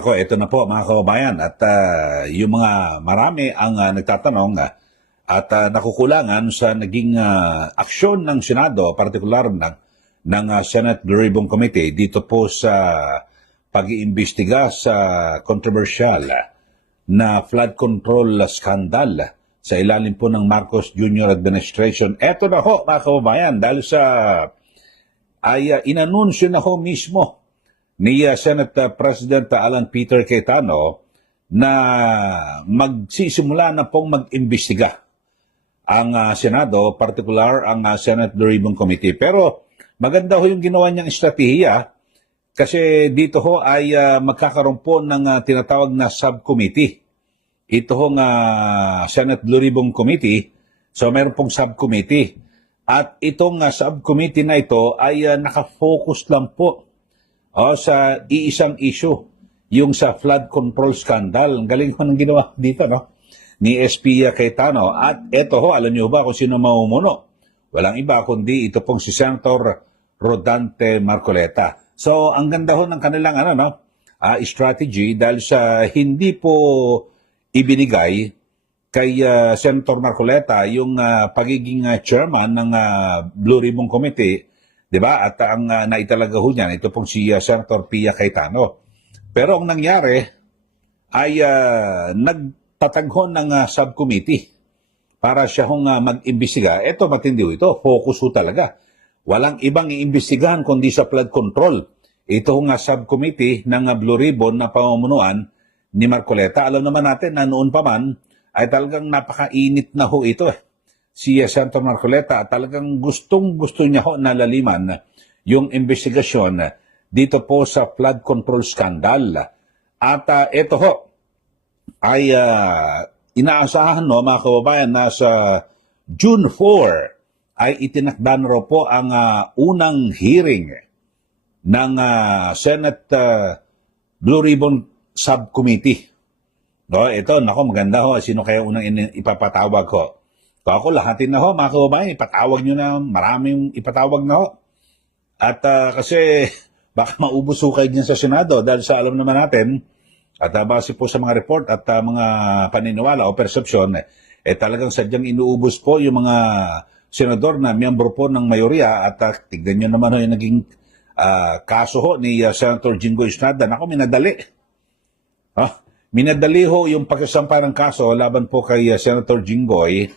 Nako, ito na po mga kababayan at yung mga marami ang nagtatanong at nakukulangan sa naging aksyon ng Senado, partikular ng Senate Blue Ribbon Committee dito po sa pag-iimbestiga sa controversial na flood control scandal sa ilalim po ng Marcos Jr. Administration. Ito na ho mga kababayan dahil sa inanunsyo na ho mismo ni Senate President Alan Peter Cayetano na magsisimula na pong mag-imbestiga ang Senado, partikular ang Senate Blue Ribbon Committee. Pero maganda ho yung ginawa niyang estratehiya kasi dito ho ay magkakaroon po ng tinatawag na subcommittee. Ito hong Senate Blue Ribbon Committee, so meron pong subcommittee. At itong subcommittee na ito ay nakafocus lang po sa iisang issue, yung sa flood control scandal. Ang galing ko ng ginawa dito, no? Ni SP Cayetano. At eto ho, alam niyo ba kung sino mamumuno? Walang iba kundi ito pong si Senator Rodante Marcoleta. So, ang ganda ho ng kanilang strategy dahil sa hindi po ibinigay kay Senator Marcoleta yung pagiging chairman ng Blue Ribbon Committee. Diba? At ang naitalaga ho niyan, ito pong si Senator Pia Cayetano. Pero ang nangyari ay nagtatagho ng subcommittee para siya hong mag-imbestiga. Ito matindi ho ito, focus ho talaga. Walang ibang iimbestigahan kundi sa flood control. Ito hong subcommittee ng Blue Ribbon na pamumunuan ni Marcoleta. Alam naman natin na noon pa man ay talagang napakainit na ho ito si Senator Marcoleta talagang gustong-gusto niya ho nalaliman yung investigasyon dito po sa flood control scandal. At ito ho ay inaasahan mga kababayan na sa June 4 ay itinakda na raw po ang unang hearing ng Senate Blue Ribbon Subcommittee. No, ito, maganda ho. Sino kaya unang ipapatawag ho? So ako, lahatin na ho, mga kababayan, ipatawag nyo na, maraming ipatawag na ho. At kasi baka maubos ho kayo dyan sa Senado dahil sa alam naman natin, at base po sa mga report at mga paniniwala o perception, talagang sadyang inuubos po yung mga senador na miyembro po ng mayorya at tignan nyo naman ho yung naging kaso ho ni Senator Jinggoy Estrada. Naku, minadali. Minadali ho yung pagsasampa ng kaso laban po kay Senator Jinggoy.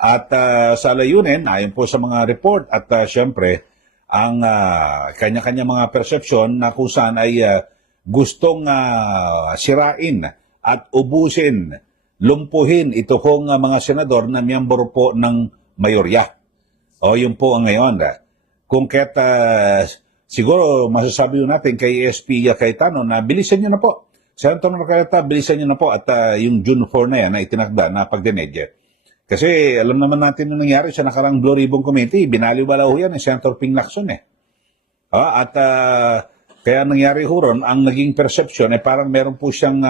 At sa layunin, ayon po sa mga report at syempre, ang kanya-kanya mga perception na kung saan ay gustong sirain at ubusin, lumpuhin ito kong mga senador na miyembro po ng mayorya. O yun po ang ngayon. Kung kaya't siguro masasabi natin kay SP Cayetano na bilisan nyo na po. Senator Marcoleta, bilisan nyo na po at yung June 4 na yan na itinakda na pagdinig. Kasi alam naman natin nung nangyari sa nakarang Blue Ribbon Committee, binaliwala ho yan ni Senator Ping Lacson At kaya nangyari ho ron, ang naging perception ay parang meron po siyang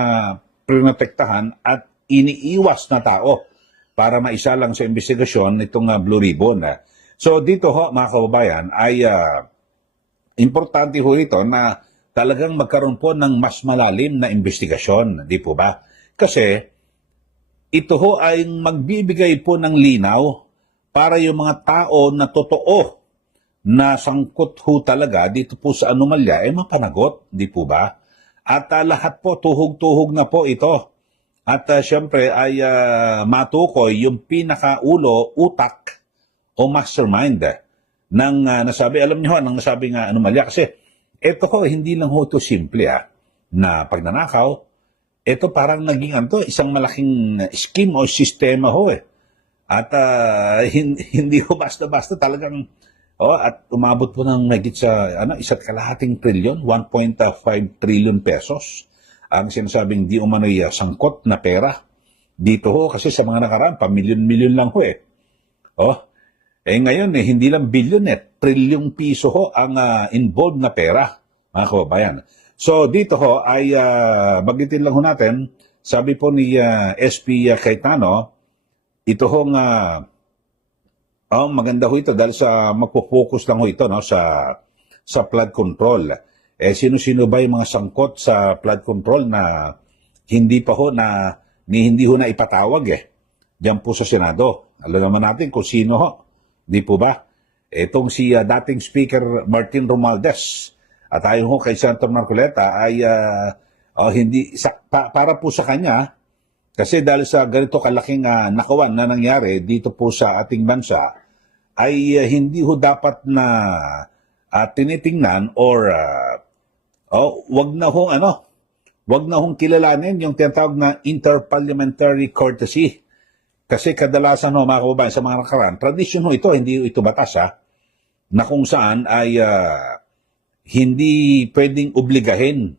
prinotektahan at iniiwas na tao para maisalang sa investigasyon itong Blue Ribbon. So dito ho mga kababayan ay importante ho ito na talagang magkaroon po ng mas malalim na investigasyon, di po ba? Kasi ito ho ay magbibigay po ng linaw para yung mga tao na totoo na sangkot ho talaga dito po sa anomalya ay mapanagot, di po ba? At lahat po, tuhog-tuhog na po ito. At syempre ay matukoy yung pinakaulo, utak o mastermind ng nasabi. Alam niyo ho, nang nasabi nga anomalya kasi ito ho, hindi lang ho ito simple na pagnanakaw. Ito parang naging isang malaking scheme o sistema ho At hindi ho basta-basta talagang at umabot po ng magit sa 1.5 trilyon, 1.5 trillion pesos ang sinasabing di umano'y sangkot na pera. Dito ho kasi sa mga nakaraan, pamilyon-milyon lang ho ngayon hindi lang bilyon trilyong piso ho ang involved na pera, mga kababayan. So dito ho ay bagitin lang ho natin, sabi po ni SP Cayetano, ito hong maganda ho ito dahil sa magpo-focus lang ho ito sa flood control. sino-sino ba yung mga sangkot sa flood control na hindi pa ho na hindi ho na ipatawag diyan po sa Senado. Alam naman natin kung sino ho, di po ba? Itong si dating Speaker Martin Romualdez at ayon ho kay Senator Marcoleta ay hindi para po sa kanya kasi dahil sa ganito kalaking nakawan na nangyari dito po sa ating bansa ay hindi ho dapat na tinitingnan or wag na hong kilalanin yung tinatawag na interparliamentary courtesy. Kasi kadalasan ho mga kababayan sa mga nakaraan, tradisyon ho ito, hindi ito batas na kung saan ay hindi pwedeng obligahin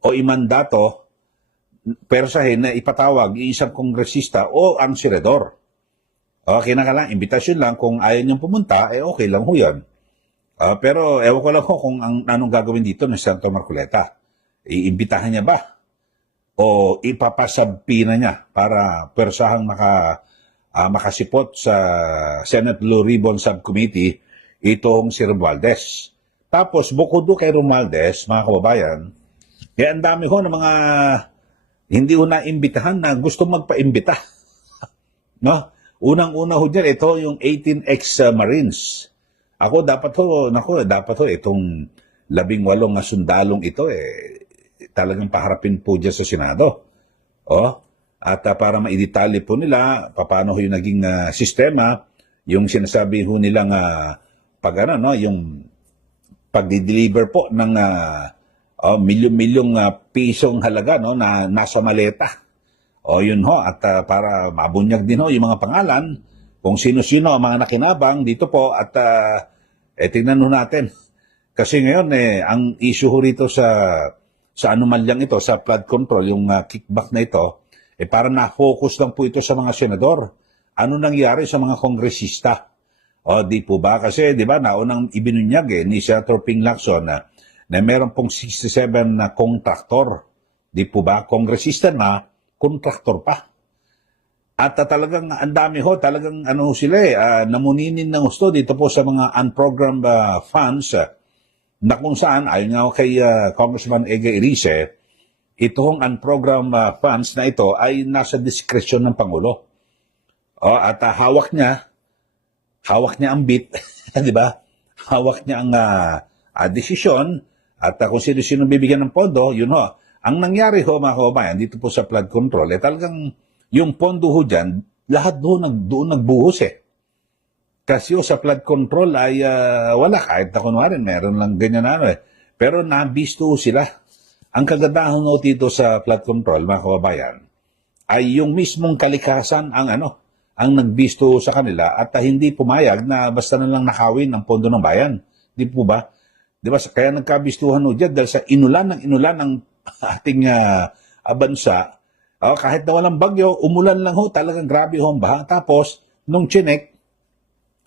o imandato persahin na ipatawag isang kongresista o ang senador. Kinakalang, imbitasyon lang, kung ayaw niyong pumunta, okay lang ho yan. Pero ewan ko lang ho kung anong gagawin dito ng Senator Marcoleta. Iimbitahan niya ba? O ipapasabpi na niya para persahang makasipot sa Senate Blue Ribbon Subcommittee itong si Romualdez. Tapos, bukod do kay Romualdez, mga kababayan, ang dami ho ng mga hindi ho naimbitahan na gusto magpaimbita. No? Unang-una ho dyan, ito yung 18 ex-Marines. Dapat ho, itong 18 na sundalong ito, talagang paharapin po dyan sa Senado. At para maidetali po nila, paano ho yung naging sistema, yung sinasabi ho nilang yung pagdi-deliver po ng milyong-milyong pisong halaga na nasa maleta. Yun ho, at para mabunyag din ho yung mga pangalan, kung sino-sino ang mga nakinabang dito po, at tingnan ho natin. Kasi ngayon, ang issue ho rito sa anomalyang ito, sa flood control, yung kickback na ito, parang na-focus lang po ito sa mga senador. Ano nangyari sa mga kongresista? Di po ba? Kasi, di ba, naunang ibinunyag ni Senator Ping Lacson na meron pong 67 na kontraktor. Di po ba? Kongresista na, kontraktor pa. At talagang ang dami ho, talagang sila namuninin ng gusto dito po sa mga unprogrammed funds na kung saan, ayon nga kay Congressman Ege Irice, itong unprogrammed funds na ito ay nasa diskresyon ng Pangulo. At hawak niya ang bit, di ba? Hawak niya ang desisyon at kung sino-sino bibigyan ng pondo, yun ho. Ang nangyari ho, mga kababayan, dito po sa flood control, talagang yung pondo ho dyan, lahat doon nagbuhos Kasi sa flood control ay wala, kahit na kunwari, meron lang ganyan Pero nabisto sila. Ang kagandahan ho dito sa flood control, mga kababayan, ay yung mismong kalikasan ang nagbisto sa kanila at hindi pumayag na basta na lang nakawin ang pondo ng bayan. Di po ba? Di ba? Kaya nagkabistuhan ho dyan dahil sa inulan ng ating bansa. Kahit na walang bagyo, umulan lang ho, talagang grabe ho ang baha. Tapos, nung chinek,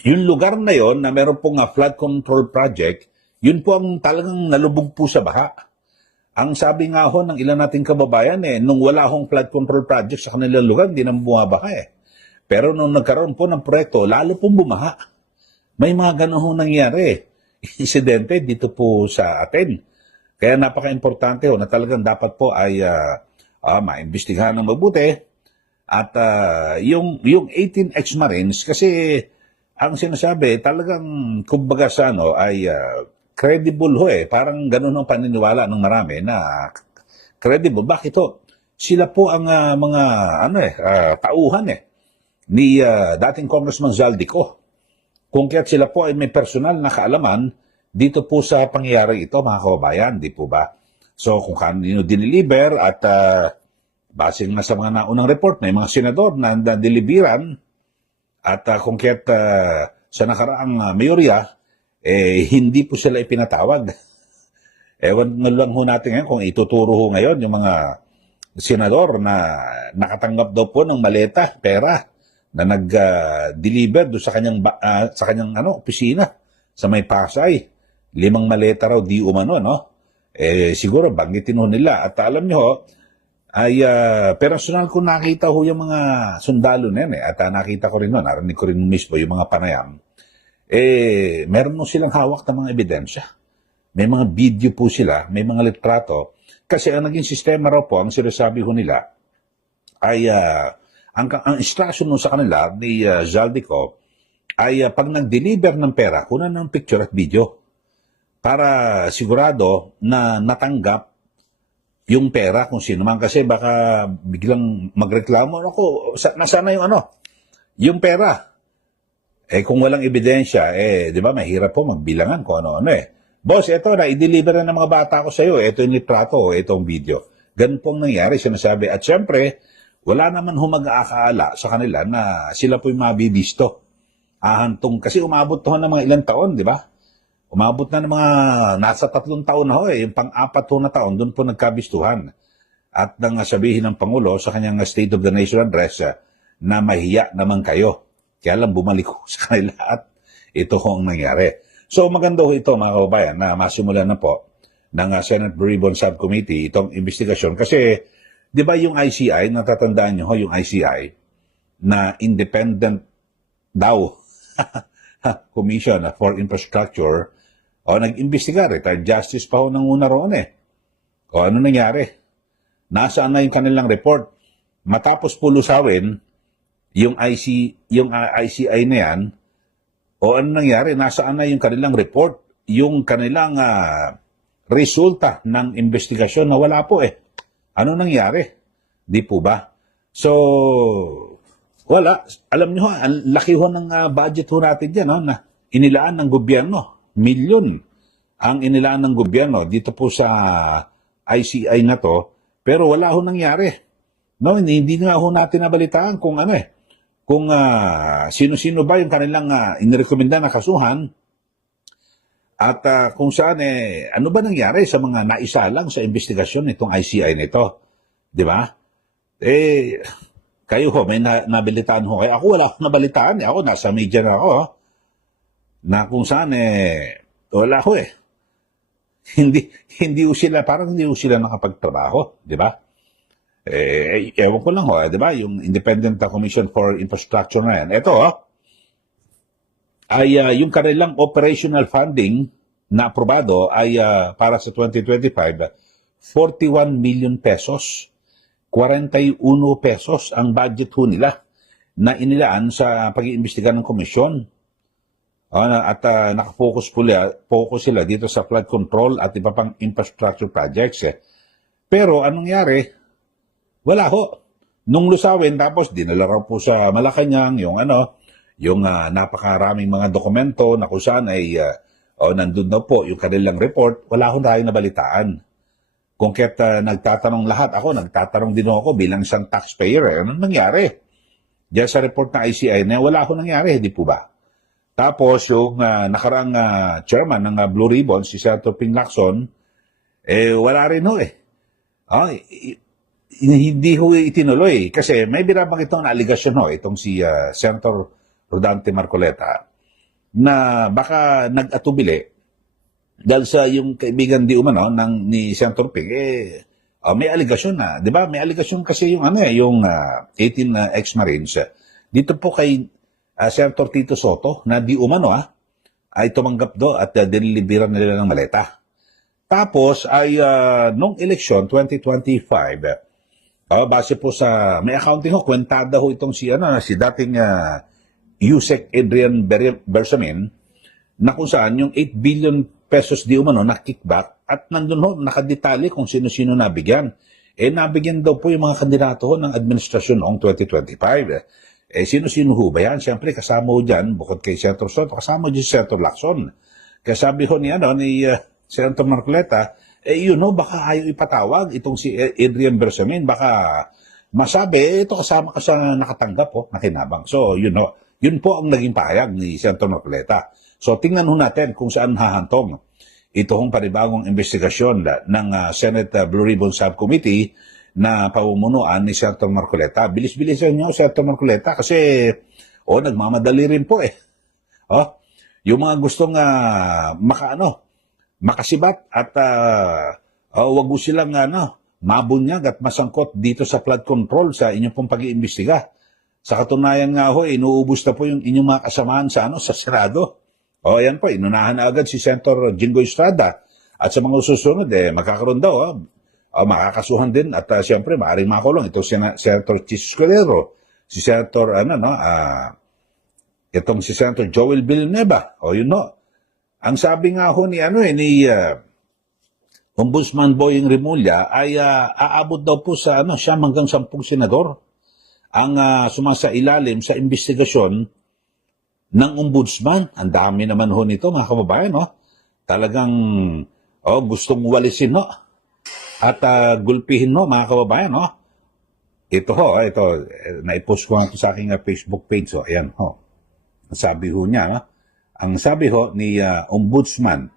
yung lugar na yon na meron pong flood control project, yun po ang talagang nalubog po sa baha. Ang sabi nga ho ng ilan nating kababayan, nung wala hong flood control project sa kanilang lugar, hindi na bumabaha Pero nung nagkaroon po ng proyekto, lalo pong bumaha. May mga ganun ho nangyari. Insidente dito po sa atin. Kaya napaka-importante ho na talagang dapat po ay maimbestigahan ng mabuti. At yung 18 ex-Marines, kasi ang sinasabi, talagang kumbaga sa ay credible ho Parang ganun ang paniniwala ng marami na credible. Bakit ho? Sila po ang mga tauhan ni dating Congressman Zaldico. Kung kaya't sila po ay may personal na kaalaman dito po sa pangyayari ito, mga kababayan, di po ba? So, kung kanino diniliber at base nga sa mga naunang report, may mga senador na deliveran at kung kaya't sa nakaraang mayorya, hindi po sila ipinatawag. Ewan lang ho natin ngayon kung ituturo ho ngayon yung mga senador na nakatanggap daw po ng maleta, pera, na nag-deliver doon sa kanyang opisina sa may Pasay. 5 maleta raw di umano, siguro banggitin ho nila. At alam nyo ho, ay personal ko nakita ho yung mga sundalo na yan at nakita ko rin narinig ko rin mismo yung mga panayam. Meron mo silang hawak ng mga ebidensya. may mga video po sila, may mga litrato. Kasi ang naging sistema raw po, ang sinasabi ho nila, ay ang instruction mo sa kanila ni Zaldico ay pag nag-deliver ng pera, kunan ng picture at video para sigurado na natanggap yung pera kung sino man, kasi baka biglang magreklamo ako, nasaan na yung yung pera. Kung walang ebidensya, di ba, mahirap po magbilangan kung ano-ano Boss, eto na, i-deliver na ng mga bata ko sa iyo. Ito yung litrato, ito yung video. Ganun pong nangyari, sinasabi. At syempre, wala naman mag-aakala sa kanila na sila po yung mabibisto. Ahantong, kasi umabot to ng mga ilang taon, di ba? Umabot na ng mga nasa 3 taon na yung pang-4 na taon, doon po nagkabistuhan. At nang sabihin ng Pangulo sa kanyang State of the Nation address na mahiya naman kayo. Kaya lang bumalik ko sa kanila at ito ang nangyari. So maganda ho ito mga kababayan na masimulan na po ng Senate Blue Ribbon Subcommittee itong investigasyon. Kasi di ba yung ICI, natatandaan nyo ho yung ICI na independent daw Commission for Infrastructure nag-imbestiga, retired justice pa ho ng una roon ano nangyari? Nasaan na yung kanilang report? Matapos pulusawin yung ICI na yan, ano nangyari? Nasaan na yung kanilang report? Yung kanilang resulta ng investigasyon na wala po Ano nangyari? Di po ba? So, wala. Alam nyo, ang laki ho ng budget ho natin dyan, na inilaan ng gobyerno. Milyon ang inilaan ng gobyerno dito po sa ICI na to. Pero wala ho nangyari. No, hindi nga ho natin nabalitaan kung kung sino-sino ba yung kanilang inirekomenda na kasuhan at kung saan ano ba nangyari sa mga naisalang sa investigasyon nitong ICI nito. Di ba? Kayo ho, may nabalitaan ho kayo. Ako wala akong nabalitaan. Ako nasa media na ako. Na kung saan wala ho Hindi ho sila, parang hindi ho sila nakapagtrabaho. Di ba? Ewan ko lang di ba? Yung Independent Commission for Infrastructure na yan. Ito ay yung kanilang operational funding na aprobado ay para sa 2025, 41 million pesos. 41 pesos ang budget ho nila na inilaan sa pag-iimbestiga ng komisyon. At nakafocus sila dito sa flood control at iba pang infrastructure projects. Pero anong nangyari? Wala ho. Nung lusawin, tapos dinala raw po sa Malacanang yung napakaraming mga dokumento na kung saan ay nandun na po yung kanilang report, wala akong tayong nabalitaan. Kung kaya't nagtatanong lahat, nagtatanong din ako bilang isang taxpayer. Anong nangyari? Diyan sa report na ICI na wala akong nangyari, di po ba? Tapos yung nakaraang chairman ng Blue Ribbon, si Senator Ping Lacson, wala rin ho hindi ho itinuloy kasi may binabang itong aligasyon itong si Senator Rodante Marcoleta na baka nag-atubili dahil sa yung kaibigan di umano ni Senator Ping may aligasyon na, di ba? May aligasyon kasi yung 18 ex-Marines dito po kay Senator Tito Soto na di umano ay tumanggap do at diniliberan nila ng maleta. Tapos ay nung election 2025 base po sa may accounting kwentada itong si dating Yusek Adrian Bersamin na kung saan yung 8 billion pesos di umano na kickback at nandun nakadetalye kung sino-sino nabigyan. Nabigyan daw po yung mga kandidato ng administrasyon noong 2025. Sino-sino ho ba yan? Siyempre kasama ho dyan, bukod kay Senator Soto, kasama ho dyan si Senator Lacson. Kaya sabi ho ni Senator Marcoleta, baka ayaw ipatawag itong si Adrian Bersamin, baka masabi, ito kasama ka sa nakatanggap nakinabang. So, yun po ang naging pahayag ni Senator Marcoleta. So, tingnan ho natin kung saan hahantong ito hong panibagong investigasyon ng Senate Blue Ribbon Subcommittee na pamumunuan ni Senator Marcoleta. Bilis-bilisan nyo, Senator Marcoleta, kasi nagmamadali rin po yung mga gustong makasibat at wag mo silang mabunyag at masangkot dito sa flood control sa inyong pong pag-iimbestiga. Sa katunayan nga inuubos na po yung inyong mga kasamahan sa Senado. Yan po, inunahan na agad si Senator Jingo Estrada At sa mga susunod, magkakaroon daw, makakasuhan din at siyempre, maaaring makulong. Ito si Senator Chis Escudero, si Senator, itong si Senator Joel Villanueva. O yun no. Ang sabi nga ho ni, Ombudsman Boying Rimulya ay aabot daw po sa siya hanggang 10 senador ang sumasailalim sa investigasyon ng ombudsman. Ang dami naman ho nito mga kababayan, no? Talagang gustong walisin, no? At gulpihin, no, mga kababayan, no? Ito, naipost ko nga po sa aking Facebook page, so ayan, ho. Ang sabi ho niya, no? Ang sabi ho ni Ombudsman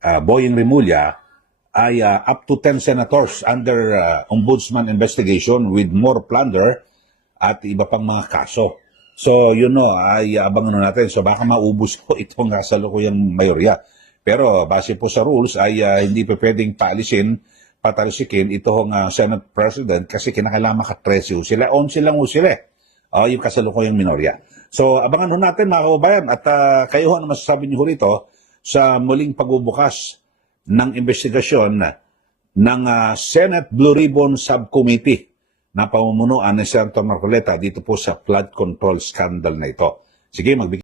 Boying Rimulya ay up to 10 senators under ombudsman investigation with more plunder at iba pang mga kaso. So, yun no, ay abangan natin. So, baka maubos po itong kasalukuyang mayorya. Pero, base po sa rules, ay hindi pa pwedeng patalsikin itong Senate President kasi kinakailangan maka-13 sila. 11 lang sila. Yung kasalukuyang minorya. So, abangan natin mga kababayan. At kayo ano masasabi niyo rito sa muling pagbubukas ng investigasyon ng Senate Blue Ribbon Subcommittee na pamumunuan ni Senator Marcoleta dito po sa flood control scandal na ito. Sige, magbigay.